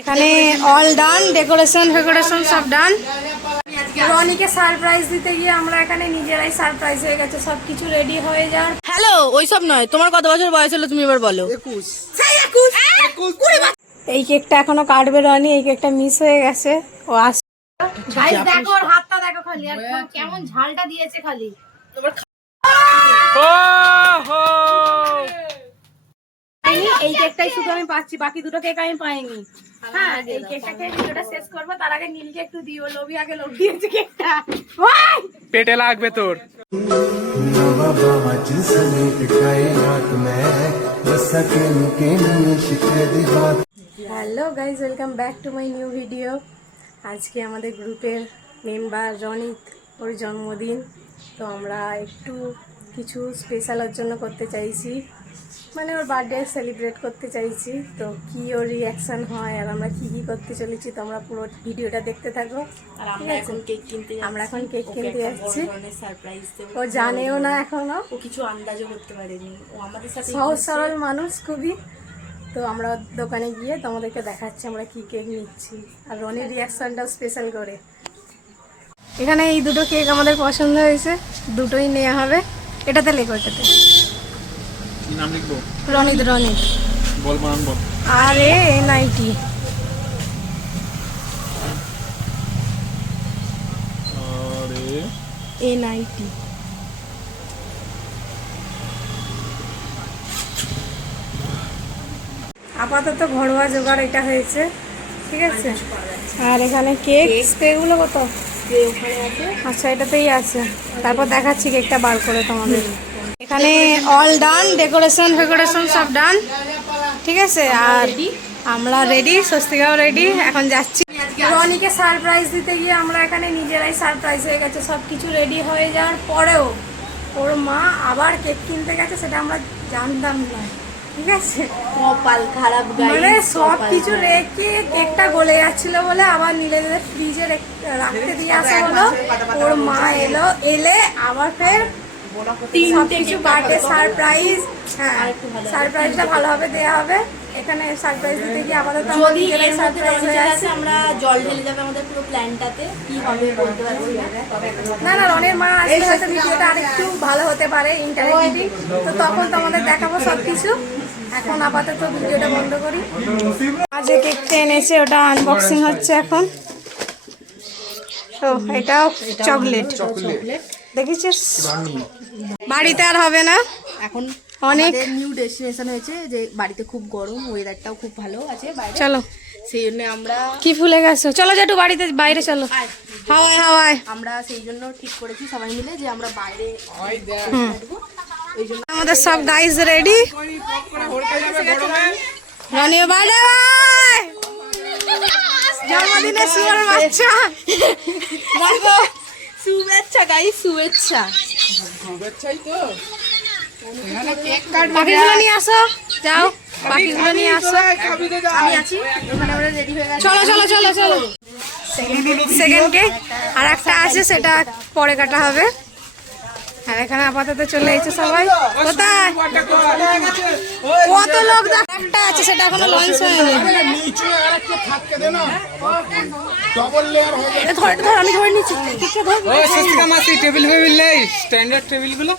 এখানে all done, decoration সব ডান। রনিকে surprise দিতে গিয়ে আমরা এখানে নিজেরাই সারপ্রাইজ হয়ে গেছে, সবকিছু রেডি হয়ে যাওয়ার। হ্যালো, ওইসব নয়, তোমার কত বছর বয়স হলো তুমি এবার বলো। 21। এই কেকটা এখনো কাটবে রনি, এই কেকটা মিস হয়ে গেছে। ও আস গাইস দেখো, ওর হাতটা দেখো খালি, আর কেমন ঝালটা দিয়েছে খালি। এই কেকটাই শুধু আমি পাচ্ছি, বাকি দুটো কেক আমি পাইনি। হ্যাঁ, এই কেকটা খেয়ে ভিডিওটা শেষ করবো, তার আগে নীলকে একটু দিও। লোভি আগে লোভিয়েছে কেকটা, পেটে লাগবে তোর। Hello guys, welcome back to my new video. আজকে আমাদের গ্রুপের মেম্বার রনিত, ওর জন্মদিন। তো আমরা একটু কিছু স্পেশাল ওর জন্য করতে চাইছি, মানে ওর বার্থডে সেলিব্রেট করতে চাইছি। তো কি ওর রিয়াকশান হয় আর আমরা কি করতে চলেছি, তোমরা পুরো ভিডিওটা দেখতে থাকো। আর আমরা এখন কেক কিনতে যাচ্ছি। আমরা এখন কেক কিনতে যাচ্ছি। সারপ্রাইজ দেব। ও জানেও না এখনো, ও কিছু আন্দাজও করতে পারেনি। ও আমাদের সাথে সহজ সরল মানুষ খুবই। তো আমরা দোকানে গিয়ে তোমাদেরকে দেখাচ্ছি আমরা কি কেক নিচ্ছি, আর রনির রিয়াকশনটাও স্পেশাল করে। এখানে এই দুটো কেক আমাদের পছন্দ হয়েছে, দুটোই নেওয়া হবে। এটাতে লেখো, এটাতে কি নাম লিখবো? রনিত। বল মান বল। আরে NIT। আরে NIT আপাতত ঘরোয়া জোগাড় এটা হয়েছে, ঠিক আছে। আর এখানে কেক স্প্রেগুলো কত? আচ্ছা, এটাতেই আছে। তারপর দেখাচ্ছি কেকটা বার করে তোমাদের। এখানে অল ডান, ডেকোরেশন সব ডান, ঠিক আছে। আর আমরা রেডি, স্বস্তিকাও রেডি। এখন যাচ্ছি রনিকে সারপ্রাইজ দিতে গিয়ে আমরা এখানে নিজেরাই সারপ্রাইজ হয়ে গেছে, সব কিছু রেডি হয়ে যাওয়ার পরেও ওর মা আবার কেক কিনতে গেছে, সেটা আমরা জানতাম না, ঠিক আছে। কপাল খারাপ, মানে সব কিছু রেখে কেকটা গলে যাচ্ছিল বলে আবার নীলেদের ফ্রিজে রাখতে দিয়ে আসা হলো। ওর মা এলে আবার ফের সবকিছু বার্থডে সারপ্রাইজ। হ্যাঁ, সারপ্রাইজটা ভালোভাবে দেওয়া হবে। এখানে সারপ্রাইজ দিতে গিয়ে আপাতত আমরা নিজেরাই সারপ্রাইজ হয়ে যাচ্ছে। আমরা জল ঢেলে যাবে আমাদের পুরো প্ল্যানটাতে। কি হবে বলতে পারছি না। না, রনির মা আসলে হয়তো ভিডিওটা আরেকটু ভালো হতে পারে, ইন্টারেক্টিভ। তো তখন তোমাদের দেখাবো সবকিছু। এখন আপাতত ভিডিওটা বন্ধ করি। আজ যে কেকটা এনেছে ওটা আনবক্সিং হচ্ছে এখন। তো এটাও চকলেট দেখেছিস, বাড়িতে আর হবে না। এখন অনেক নিউ ডেস্টিনেশন হয়েছে, যে বাড়িতে খুব গরম, ওয়েদারটাও খুব ভালো আছে বাইরে। চলো, সেই জন্য আমরা কি ফুলে গেছো, চলো একটু বাড়িতে বাইরে চলো, হাওয়ায়। আমরা সেই জন্য ঠিক করেছি সবাই মিলে যে আমরা বাইরে আমাদের সব গাইজ রেডি। রনিও বার্থডে বয়, জন্মদিনে শুয়ার বাচ্চা। শুভেচ্ছা গাইস, শুভেচ্ছা। বাকিগুলো নিয়ে আসো, যাও বাকিগুলো নিয়ে আসো। আমি আছি, ওখানে আমরা রেডি হয়ে গেছি। চলো। সেকেন্ড কেক আর একটা আছে, সেটা পরে কাটা হবে। আর এখানে আপাতত চলে এসেছে সবাই। কোথায় কত লোক? একটা আছে, সেটা এখনো লঞ্চ হয়নি। ধর, আমি ধরে নিচ্ছি। টেবিল ফেবিল নেই, স্ট্যান্ডার্ড টেবিল গুলো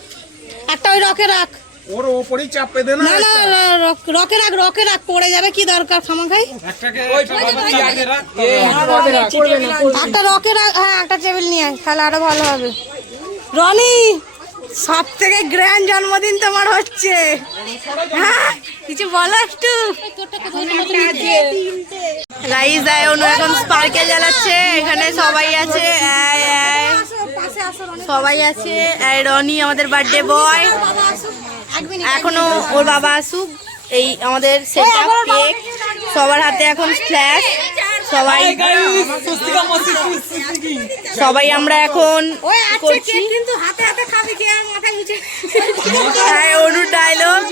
একটা ওই রকে রাখ, ওর ওপরেই চাপে দে না। না রকে রাখ, পড়ে যাবে, কি দরকার খামাখাই। একটাকে চেয়ারে রাখ, একটা রকে রাখ। হ্যাঁ, একটা টেবিল নিয়ে আয়, তাহলে আরো ভালো হবে। রনি, সব থেকে গ্র্যান্ড জন্মদিন তোমার হচ্ছে। হ্যাঁ, কিছু বলো একটু। গাইস অনু এখন স্পার্কেল জ্বালাচ্ছে, এখানে সবাই আছে, রনি আমাদের বার্থডে বয়। এখনো ওর বাবা আসুক। এই আমাদের সেটআপ কেক, সবার হাতে এখন ফ্ল্যাশ। সবাই আমরা এখন করছি। কিন্তু হাতে খাবি কি আর মাথায় নিচে। অনু ডায়লগ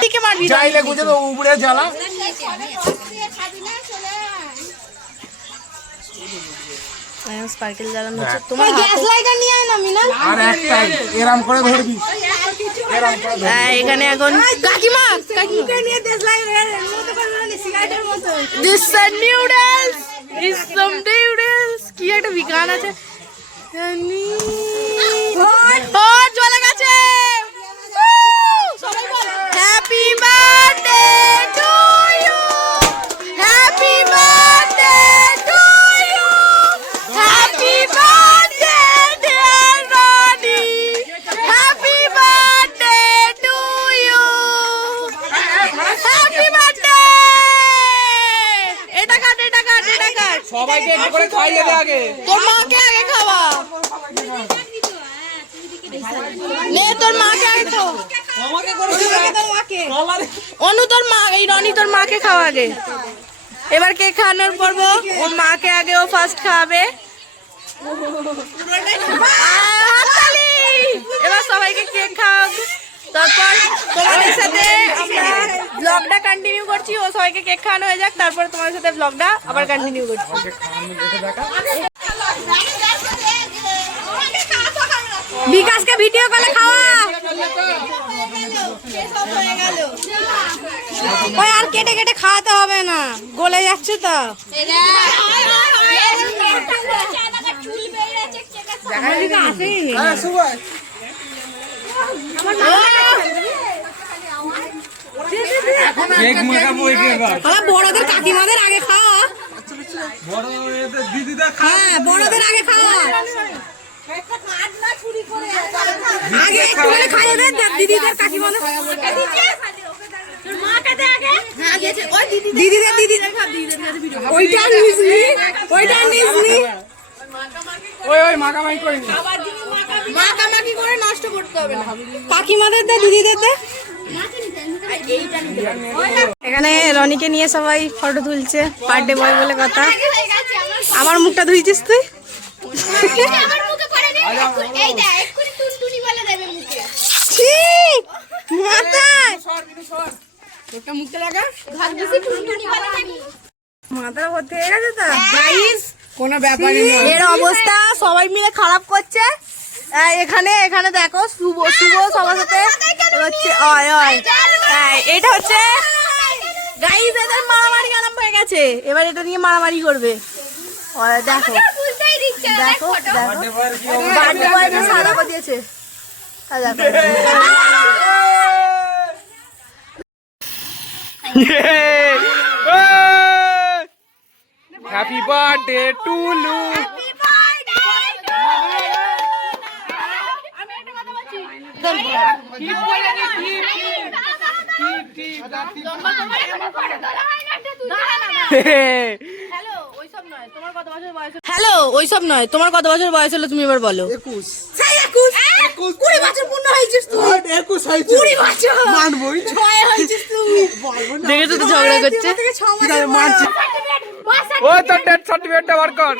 ঠিক মারবি, চাইলে গুজে তো উপরে জ্বালা। স্পার্কেল জ্বালানো হচ্ছে। তোমার গ্যাস লাইটার নিয়ে আয় না মিনাল। আর একটাই এরম করে ধরবি। এখানে এখন কাকিমা নিয়ে gas lighter This are noodles. Is some noodles. কি একটা বিজ্ঞান আছে। ও চলে গেছে। সবাই বল happy birthday to you. Happy birthday to you. Happy birthday dear Rony. Happy birthday to you. Happy birthday. এটা কাট এটা কাট এটা কাট। সবাইকে একটু করে খাইয়ে দে আগে। তোর মাকে আগে খাওয়া। নে তোর মাকে আগে খাও। আমাকে করে অনু তোর মা এই রনি তোর মাকে খাওয়া আগে। এবার কেক খাওয়ানোর পর্ব। ওর মাকে আগে ও ফার্স্ট খাওয়াবে। হাততালি। এবার সবাইকে কেক খাওয়াবো। তারপর তোমাদের সাথে আমরা ব্লগটা কন্টিনিউ করছি। ও সবাইকে কেক খাওয়ানো হয়ে যাক, তারপর তোমাদের সাথে ব্লগটা আবার কন্টিনিউ করছি। বিকাশকে ভিডিও কলে খাওয়া। ওই আর কেটে কেটে খাওয়াতে হবে না, গলে যাচ্ছে তো। কেক মাখাবো এবার। বড়দের কাকিমাদের আগে খাওয়া। বড় দিদিদা হ্যাঁ বড়দের আগে খাওয়া। আগে একটুখানি খাইয়ে দে দিদিদের কাকিমাদের। দিদিদের ওইটা নিসনি ওইটা নিসনি। ওই মাখামাখি করিনি। মাখামাখি করে নষ্ট করতে হবে না। কাকিমাদের দে দিদিদের দে। এখানে রনিকে নিয়ে সবাই ফটো তুলছে, বার্থডে বয় বলে কথা। আমার মুখটা ধুইছিস তুই? মাথা ভর্তি হয়ে গেছে তো। কোনো ব্যাপারই না। এর অবস্থা সবাই মিলে খারাপ করছে। এখানে এখানে দেখো শুভ শুভ সবার সাথে হচ্ছে এটা হচ্ছে গাইস। এদের মারামারি আরম্ভ হয়ে গেছে, এবার এটা নিয়ে মারামারি করবে। দেখো দেখো দেখো বার্থডে বয় সাদা করে দিয়েছে। হ্যাপি বার্থডে টু লু। হ্যালো ওইসব নয়, তোমার কত বছর বয়স হলো তুমি এবার বলো। 21 20 বছর পূর্ণ হয়েছিস তুই। 21 হয়েছে। 20 বছর মানবই। 6 হয়েছিস তুই। দেখে তো ঝগড়া করছে। ঠিক আছে মানছি। ও তো ডেথ সার্টিফিকেটটা বার কর।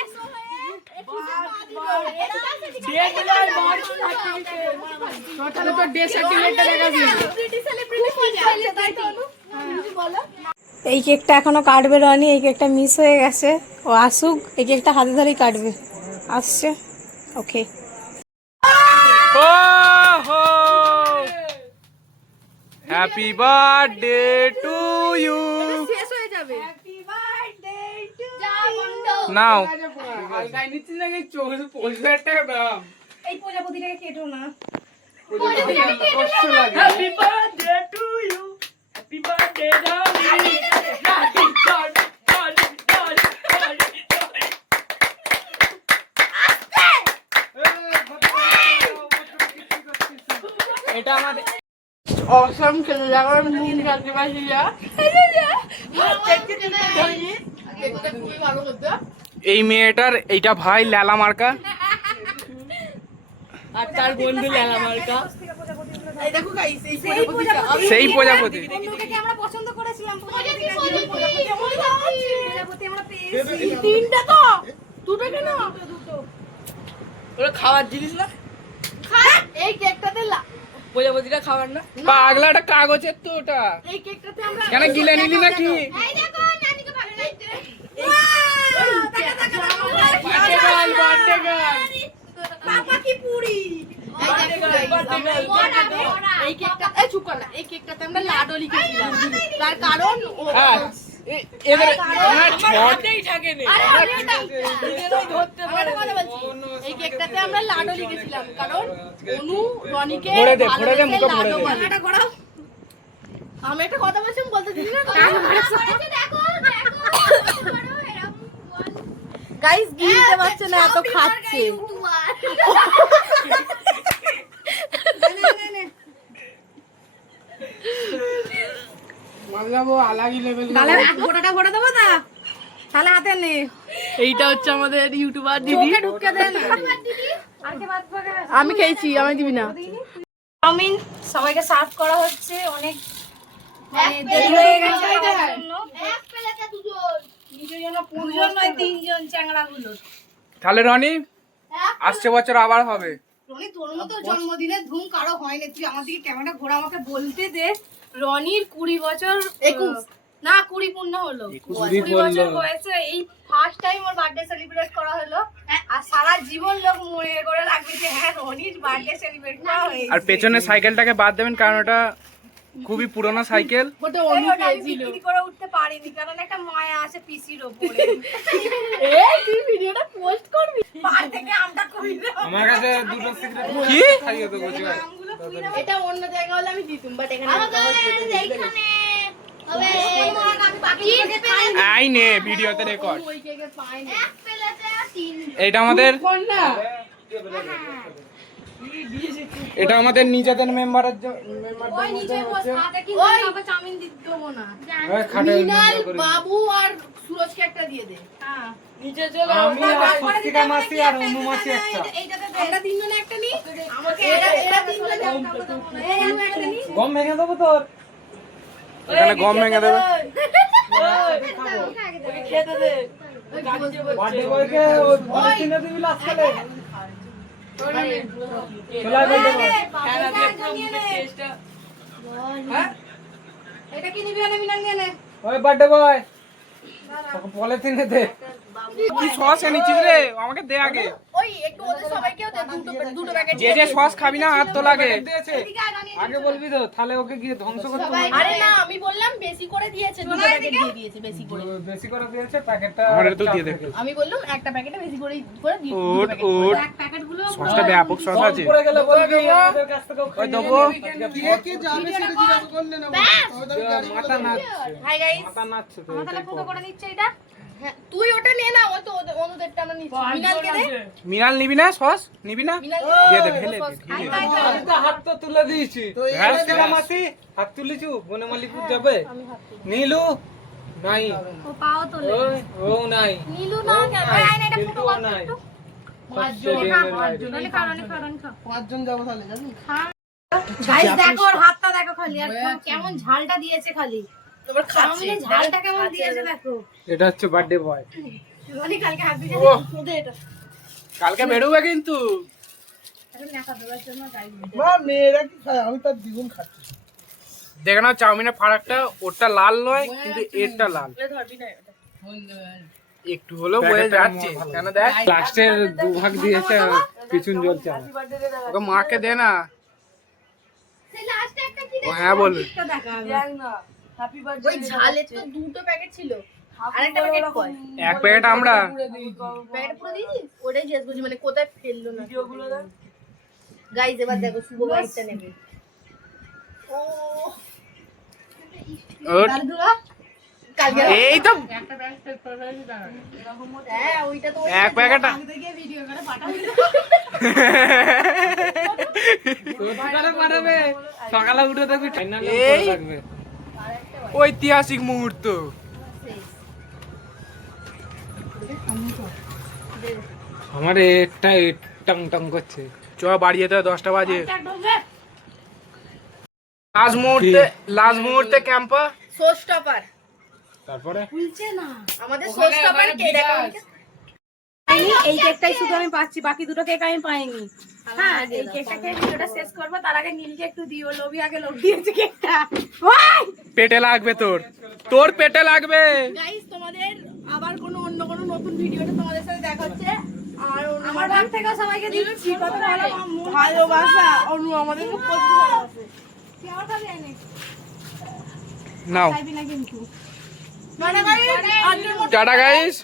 এই কেকটা এখনো কাটবে রনি, এই কেকটা মিস হয়ে গেছে। ও আসুক, এই কেকটা হাতে ধরেই কাটবে। আসছে, okay. Happy birthday to you. শেষ হয়ে যাবে। নাও। এই প্রজাপতিটাকে কেটো না। Happy birthday to you. Happy birthday darling. এটা আমাদের অসম খেলে যাওয়ার মুখ কাটতে পারছি যা। এই মেয়েটার এইটা ভাই লেলা মার্কা। আর তার বন্ধু লেলা মার্কা। এই দেখো গাইস, এই প্রজাপতিটা সেই প্রজাপতি। বন্ধুকে আমরা পছন্দ করেছিলাম। প্রজাপতি আমরা পেয়েছি। তিনটা তো, দুটো কেন? ওরা খাওয়ার জিনিস না। এই কেকটাতে প্রজাপতিটা খাবার না। পাগলাটা কাগজের তো ওটা। এই কেকটাতে আমরা কেন গিলে নিলি নাকি? এই দেখো নানিকে ভালো লাগছে। Birthday girl, birthday girl. Papa কি পুরি। এই কেকটা এই চুপ কর না। এই কেকটাতে আমরা লাডো লিখেছিলাম, তার কারণ এই কেকটাতে আমরা লাডো লিখেছিলাম কারণ অনু রনিকে আমি একটা কথা বলছিলাম বলতে দিন না গাইস গিলতে পারছে না এত খাচ্ছে গোটাটা ভরে দেবো না তাহলে হাতে নে এইটা হচ্ছে আমাদের ইউটিউবার দিদি ঢুকে দেন আমি খেয়েছি আমি দিবি না চাউমিন সবাইকে সার্ভ করা হচ্ছে অনেক মানে দেরি হয়ে গেছে সবার জন্য। নিজের জন্য 5 জন নয় 3 জন চ্যাংড়াগুলো তাহলে রনি আসছে বছর আবার হবে। রনি তোর মতো জন্মদিনের ধুম কারো হয়নি তুই আমার দিকে ক্যামেরাটা ঘোরা আমাকে বলতে দে রনির 20 বছর 21 না 20 পূর্ণ হলো 20 বছর হয়েছে এই ফার্স্ট টাইম ওর বার্থডে সেলিব্রেট করা হলো আর সারা জীবন লোক মনে করে রাখবে যে হ্যাঁ রনির বার্থডে সেলিব্রেট করা হয়েছে আর পেছনে সাইকেলটাকে বাদ দেবেন কারণ ওটা খুবই পুরনো সাইকেল। ওটা ওই অনু ওটা আমি খেয়েছিল বিক্রি করে উঠতে পারিনি কারণ একটা মায়া আছে পিসির ওপরে এই তুই ভিডিওটা পোস্ট করবি পার থেকে আমটা করি আমার কাছে দুটো সিগারেট কি খাইয়ে দেবো আমগুলো কুই না এটা অন্য জায়গা হলে আমি দিতুম বাট এখানে এইখানে হবে আমি বাকি আই নে ভিডিওতে রেকর্ড। ওই কেকে পাই না এক প্লেটে 3 এটা আমাদের কোন না এটা আমাদের নিজেদের মেম্বারের ওই নিচে বস খাতে কি বাবা চাউমিন দিতে দেবো না মিনাল বাবু আর সুরজকে একটা দিয়ে দে হ্যাঁ নিচে চলো আমি আর স্বস্তিকা মাসি আর অনু মাসি একটা এইটাতে আমরা তিনজনে একটা নি আমাকে এরা তিনজনে কাউকে দেবো না এই আমি একটা নি গম ভেঙে দেবো তোর এখানে গম ভেঙে দেবে খেতে দে বার্থডে বয়কে ওই কিনে দিবি লাস্ট কালে চলাই বলতে হ্যাঁ এটা কি নিবি না মিনাল নিয়ে নে ওই বার্থডে বয় পলিথিনে দে কি সস এনেছিস রে আমাকে দে আগে ওই একটু ওদের সবাইকেও দে দুটো প্যাকেট যে যে সস খাবি না হাত তো লাগে এদিকে আয় রানী আগে বলবি তো তাহলে ওকে গিয়ে ধ্বংস করতে হবে। আরে না আমি বললাম বেশি করে দিয়েছে দুটো প্যাকেট দিয়ে দিয়েছে বেশি করে বেশি করে দিয়েছে প্যাকেটটা আমারে তো দিয়ে দে আমি বললাম একটা প্যাকেটে বেশি করে করে দিয়ে ওট ওট এক প্যাকেট গুলো সসটা ব্যাপক সস আছে পড়ে গেলে বলবি আমাদের কাছ থেকে ওই দেবো মাথা নাচ হাই গাইস মাথা নাচছে তো আমার তাহলে ফুটো করে নিচ্ছে এটা হ্যাঁ তুই ওটা নে না ও তো অনুদেরটা আমরা নিচ্ছি মিনালকে দে মিনাল নিবি না সস নিবি না মিনাল দিয়ে দে ফেলে দে হাত তো তুলে দিয়েছি হ্যাঁ মাসি হাত তুলেছু বনে মালিকপুর যাবে নীলু নাই ও পাও তোলে ও নাই নীলু না কেন আয় না এটা ফুটো কর নাই একটু তাহলে কারণ খা 5 জন যাব তাহলে যাবি গাইস দেখো ওর হাতটা দেখো খালি আর কেমন ঝালটা দিয়েছে খালি তোমার খাচ্ছি চাউমিনে ঝালটা কেমন দিয়েছে দেখো এটা হচ্ছে বার্থডে বয় রনি কালকে হাবি যে দে এটা কালকে বেরোবে কিন্তু এখন নেকা দেওয়ার জন্য গাইস মা মেয়েরা কি খায় আমি তার দ্বিগুণ খাচ্ছি দেখে নাও চাউমিনের ফারাকটা ওটা লাল নয় কিন্তু এরটা লাল ধরবি না এটা একটু হলেও বোঝা যাচ্ছে কেন দেখ লাস্টের দুভাগ দিয়েছে পিছন জ্বলছে আমার। ওকে মাকে দে না সেই লাস্টে একটা কি ও হ্যাঁ বলবে দেখো দেখা হ্যাপি বার্থডে ওই ঝালের তো দুটো প্যাকেট ছিল আরেকটা প্যাকেট কই এক প্যাকেট আমরা প্যাকেট পুরো দিয়েছিস ওটাই জিজ্ঞেস করছি মানে কোথায় ফেললো না ভিডিওগুলো দেখ গাইস এবার দেখো শুভ গাইসটা নেবে ও ওর দাদুরা কালকে এই তো হ্যাঁ ওইটা তো এক প্যাকেট থেকে ভিডিও করে পাঠাবো পাঠাবে সকালে উঠে দেখবি এই ঐতিহাসিক মুহূর্ত আমার এটা টং টং করছে চ বাড়ি যেতে হয় 10টা বাজে লাস্ট মুহূর্তে ক্যাম্পা শো স্টপার তারপরে খুলছে না আমাদের শো স্টপার কে দেখো এই কেকটাই শুধু আমি পাচ্ছি বাকি দুটো কেক আমি পাইনি হ্যাঁ এই কেকটা খেয়ে ভিডিওটা শেষ করবো তার আগে নীলকে একটু দিও লোভি আগে লোভ দিয়েছে কেকটা পেটে লাগবে তোর পেটে লাগবে গাইস তোমাদের আবার কোনো অন্য কোনো নতুন ভিডিওতে তোমাদের সাথে দেখা হচ্ছে আর আমার ভাগ থেকে সবাইকে দিচ্ছি কত ভালো ভালোবাসা অনু আমাদের খুব ভালোবাসে তুই আমার কাছে এনে নাও খাইবি না কিন্তু টাটা গাইস, আজকের মতো টাটা গাইস।